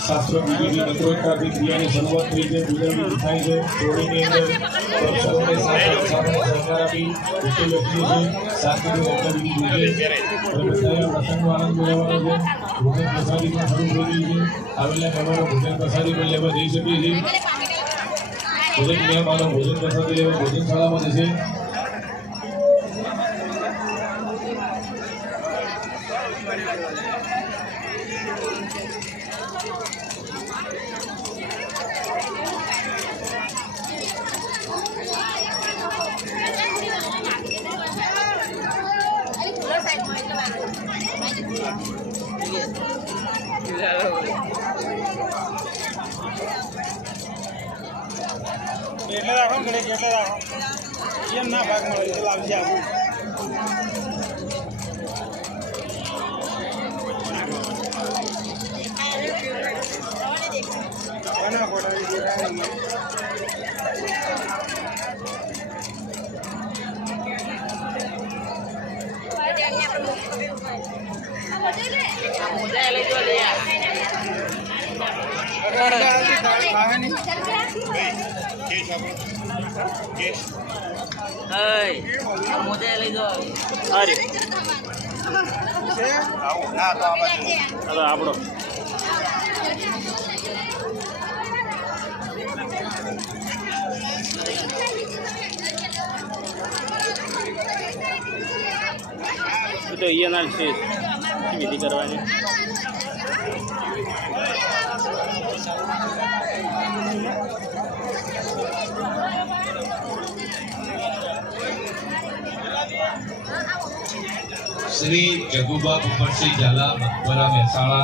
शास्त्र विधि नैतिकता क्रिया की शुरुआत थी है गुजराती दिखाई है जोड़ी के अंदर प्रोफेसरों ने साथ सहकार भी उसके व्यक्ति है शास्त्र की गतिविधि दूसरे और बताया प्रसंग आनंद लेवानो છે ભોજન પ્રસાદી પણ શરૂ થઈ ગઈ છે આવેલા તમારો ભોજન પ્રસાદી પણ લેવા જઈ શકે છે ભોજન મહેમાનો ભોજન પ્રસાદી લેવા ભોજનશાળામાં જશે એટલે રાખો ઘરે એટલે રાખો એમ ના ભાગ મળે તો લાવજે આવું કોના કોડા આપણો તો અહીંયા ના છે વિધિ કરવાની श्री जगुबा उपरसिंह झाला मकबरा महेसाणा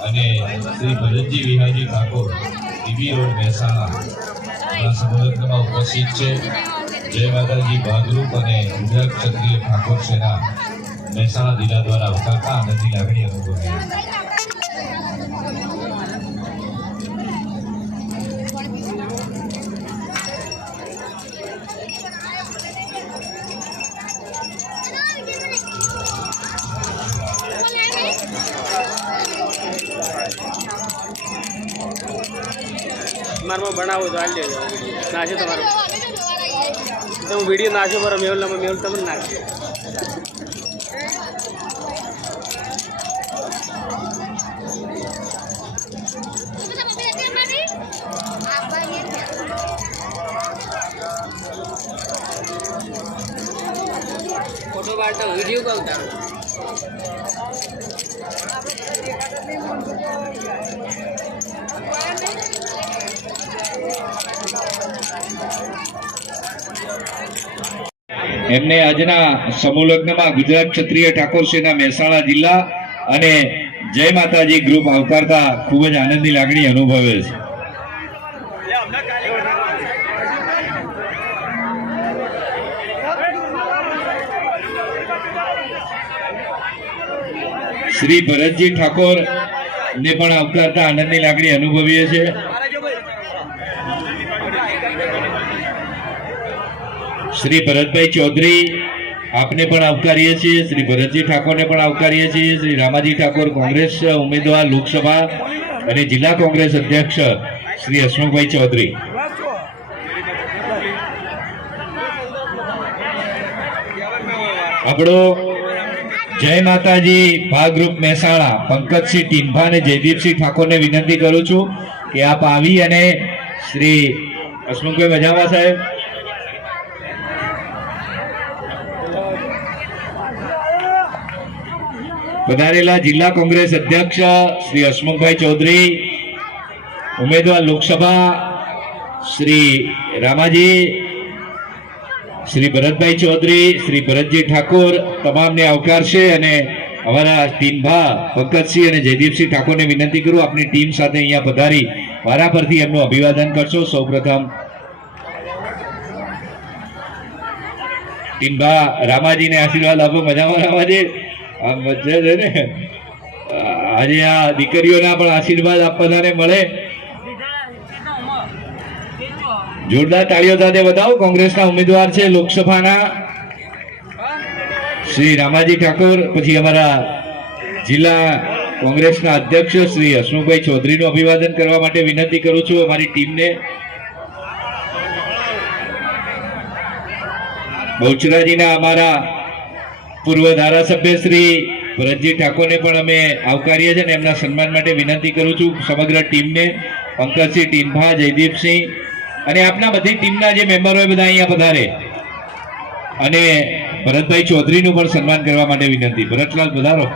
અને શ્રી ભરતજી વિહાજી ઠાકોર ટીબી રોડ મહેસાણા આ સંબોધનમાં ઉપસ્થિત છે જય માતાજી ભાગરૂપ અને ગુજરાત ક્ષત્રિય ઠાકોર સેના મહેસાણા જિલ્લા દ્વારા આવકારતા આનંદની લાગણી અનુભવી મારમાં બનાવો તો હાલ લેજો નાખે તમારો તો હું વિડીયો નાખ્યો બરો મેલ તમને નાખજો ફોટો પાડતો વિડીયો કોલ કરો એમને આજના સમૂહલગ્નમાં ગુજરાત ક્ષત્રિય ઠાકોર સેના મહેસાણા જિલ્લા અને જય માતાજી ગ્રુપ આવકારતા ખૂબ જ આનંદની લાગણી અનુભવે છે શ્રી ભરતજી ઠાકોર ને પણ આવકારતા આનંદની લાગણી અનુભવીએ છીએ શ્રી ભરતભાઈ ચૌધરી આપને પણ આવકારીએ છીએ શ્રી ભરતજી ઠાકોરને પણ આવકારીએ છીએ શ્રી રામાજી ઠાકોર કોંગ્રેસ ઉમેદવાર લોકસભા અને જિલ્લા કોંગ્રેસ અધ્યક્ષ શ્રી હસમુખભાઈ ચૌધરી આપણો જય માતાજી ભાગરૂપ મહેસાણા પંકજસિંહ ટીમ્ભા અને જયદીપસિંહ ઠાકોરને વિનંતી કરું છું કે આપ આવી અને શ્રી હસમુખભાઈ મજામાં સાહેબ પધારેલા જિલ્લા કોંગ્રેસ અધ્યક્ષ શ્રી હસમુખભાઈ ચૌધરી ઉમેદવાર લોકસભા શ્રી રામાજી શ્રી ભરતભાઈ ચૌધરી શ્રી ભરતજી ઠાકોર તમામને આવકારશે અને અમારા ટીમ્ભા પંકજસિંહ અને જયદીપસિંહ ઠાકોરને વિનંતી કરું આપની ટીમ સાથે અહીંયા પધારી વારા પરથી એમનું અભિવાદન કરશો સૌપ્રથમ ટીમ્ભા રામાજીને આશીર્વાદ આપો મજામાં રામાજી આ મજા છે ને આજે આ દીકરીઓના પણ આશીર્વાદ આપવાને મળે જોરદાર તાળીઓ સાથે બતાવો. કોંગ્રેસના ઉમેદવાર છે લોકસભાના શ્રી રામાજી ઠાકોર, પછી અમારા જિલ્લા કોંગ્રેસના અધ્યક્ષ શ્રી હસમુખભાઈ ચૌધરીનું અભિવાદન કરવા માટે વિનંતી કરું છું અમારી ટીમને. બહુચરાજીના અમારા પૂર્વ ધારાસભ્ય શ્રી ભરતજી ઠાકોરને પણ અમે આવકારીએ છીએ અને એમના સન્માન માટે વિનંતી કરું છું સમગ્ર ટીમને. પંકજસિંહ ટીનભા, જયદીપસિંહ અને આપના બધી ટીમના જે મેમ્બરો હોય બધા અહીંયા પધારે અને ભરતભાઈ ચૌધરીનું પણ સન્માન કરવા માટે વિનંતી. ભરતલાલ પધારો.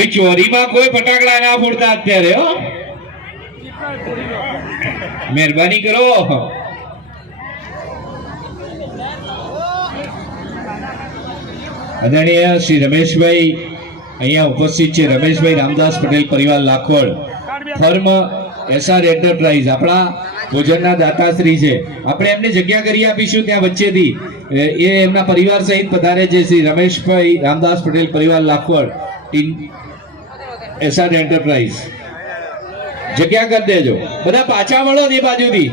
એ ચોરીમાં કોઈ ફટાકડા ના ફોડતા અત્યારે, હો મહેરબાની કરો. આદરણીય શ્રી રમેશભાઈ અહીંયા ઉપસ્થિત છે. રમેશભાઈ રામદાસ પટેલ પરિવાર લાખોડ, ફર્મ એસઆર એન્ટરપ્રાઇઝ આપણા ભોજનના દાતાશ્રી છે. આપણે એમને જગ્યા કરી આપીશું ત્યાં વચ્ચેથી. એ એમના પરિવાર સહિત પધારે છે. શ્રી રમેશભાઈ રામદાસ પટેલ પરિવાર લાખોડ, એસઆર એન્ટરપ્રાઇઝ. જગ્યા કરી દેજો. બધા પાછા મળો એ બાજુથી.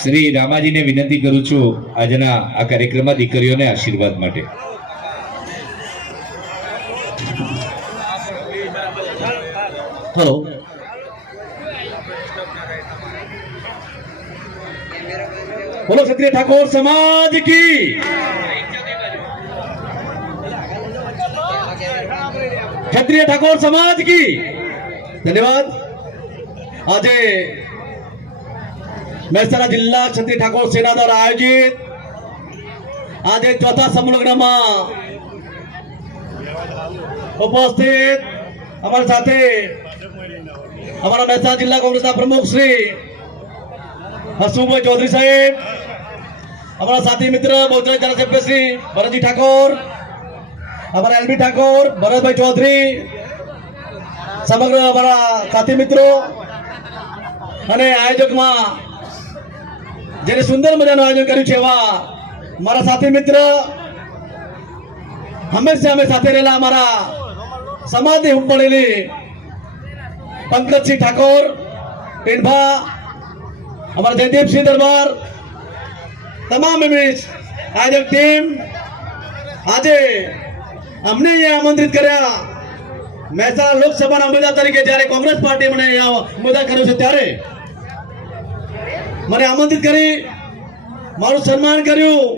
શ્રી રામાજીને વિનંતી કરું છું આજના આ કાર્યક્રમમાં દીકરીઓને આશીર્વાદ માટે. हेलो बोलो क्षत्रिय ठाकुर समाज की क्षत्रिय ठाकुर समाज की धन्यवाद. आज મહેસાણા જિલ્લા ક્ષત્રિય ઠાકોર સેના દ્વારા આયોજિત આજે ચોથા સમૂહલગ્નમાં ઉપસ્થિત અમારી સાથે અમારા મહેસાણા જિલ્લા કોંગ્રેસના પ્રમુખ શ્રી હસમુખભાઈ ચૌધરી સાહેબ, અમારા સાથી મિત્ર બહુચરાજી ધારાસભ્ય શ્રી ભરતજી ઠાકોર, અમારા એલબી ઠાકોર, ભરતભાઈ ચૌધરી, સમગ્ર અમારા સાથી મિત્રો અને આયોજકમાં જેને સુંદર મજાનું આયોજન કર્યું છે એવા મારા સાથી મિત્ર, હંમેશા અમે સાથે રહેલા અમારા સમાજની હૂંફ પડેલી પંકજસિંહ ઠાકોર, ટીનભા, અમારા જયદીપસિંહ દરબાર, તમામ એમની આયોજક ટીમ આજે અમને અહીંયા આમંત્રિત કર્યા. મહેસાણા લોકસભાના ઉમેદવાર તરીકે જ્યારે કોંગ્રેસ પાર્ટી મને અહીંયા ઉમેદવાર કર્યો છે ત્યારે મને આમંત્રિત કરી મારું સન્માન કર્યું.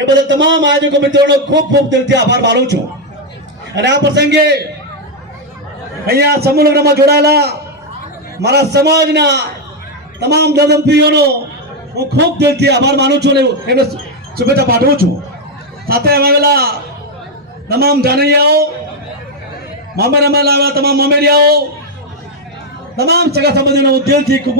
એ બદલ તમામ આયોજકો મિત્રોનો ખૂબ ખૂબ દિલથી આભાર માનું છું. અને આ પ્રસંગે અહીંયા સમૂહ લગ્નમાં જોડાયેલા મારા સમાજના તમામ દંપતીઓનો હું ખૂબ દિલથી આભાર માનું છું અને એમને શુભેચ્છા પાઠવું છું. સાથે આવેલા તમામ જાનૈયાઓ, મામેરામાં લાવેલા તમામ મામેરિયાઓ, તમામ સગા સંબંધીઓનો દિલથી ખૂબ